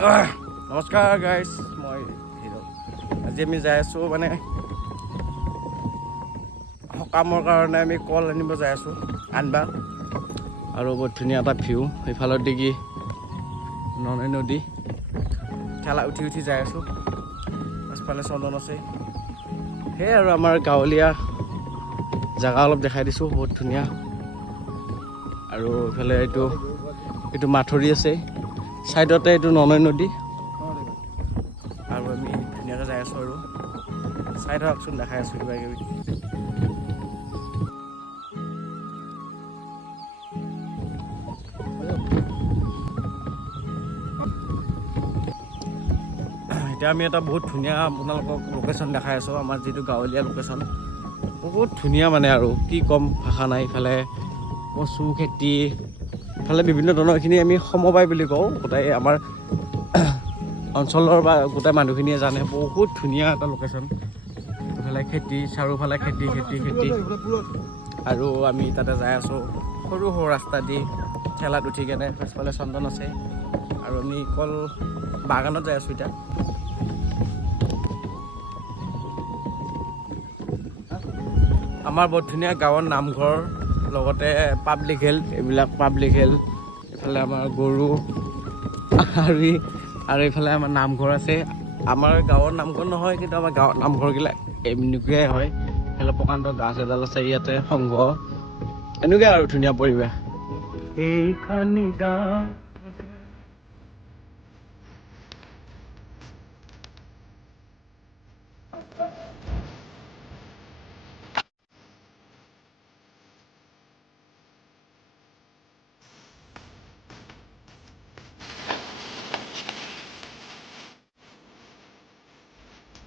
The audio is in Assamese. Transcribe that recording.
নমস্কাৰ গাইজ, মই হিৰ'। আজি আমি যাই আছোঁ মানে সকামৰ কাৰণে আমি কল আনিব যাই আছোঁ আনবা। আৰু বহুত ধুনীয়া এটা ভিউ, সেইফালৰ দিগি ননৈ নদী, ঠেলা উঠি উঠি যাই আছোঁ। পাছফালে চন্দন আছে। সেয়াই আৰু আমাৰ গাঁৱলীয়া জেগা অলপ দেখাই দিছোঁ, বহুত ধুনীয়া। আৰু এইফালে এইটো মাথৰি আছে, ছাইডতে এইটো ননৈ নদী। আৰু আমি ধুনীয়াকৈ যাই আছোঁ আৰু চাই থাককচোন, দেখাই আছোঁ কিবা কিবি। এতিয়া আমি এটা বহুত ধুনীয়া আপোনালোকক লোকেশ্যন দেখাই আছোঁ, আমাৰ যিটো গাঁৱলীয়া লোকেশ্যন। বহুত ধুনীয়া মানে আৰু কি ক'ম, ভাষা নাই। ইফালে কচু খেতি, ইফালে বিভিন্ন ধৰণৰ, এইখিনি আমি সমবায় বুলি কওঁ। গোটেই আমাৰ অঞ্চলৰ বা গোটেই মানুহখিনিয়ে জানে, বহুত ধুনীয়া এটা লোকেশ্যন। ইফালে খেতি, চাৰিওফালে খেতি। আৰু আমি তাতে যাই আছোঁ সৰু সৰু ৰাস্তা দি, ঠেলাত উঠি কেনে। পাছফালে চন্দন আছে আৰু আমি কল বাগানত যাই আছোঁ এতিয়া। আমাৰ বহুত ধুনীয়া গাঁৱৰ নামঘৰ, লগতে পাব্লিক হেল্থ, এইবিলাক পাব্লিক হেল্থ। এইফালে আমাৰ গৰু আৰু এইফালে আমাৰ নামঘৰ আছে। আমাৰ গাঁৱৰ নামঘৰ নহয়, কিন্তু আমাৰ গাঁৱৰ নামঘৰবিলাক এনেকুৱাই হয়। এইফালে প্ৰকাণ্ড গাছ এডাল আছে, ইয়াতে সংঘ। এনেকুৱাই আৰু ধুনীয়া পৰিৱেশ। এইখন গাঁও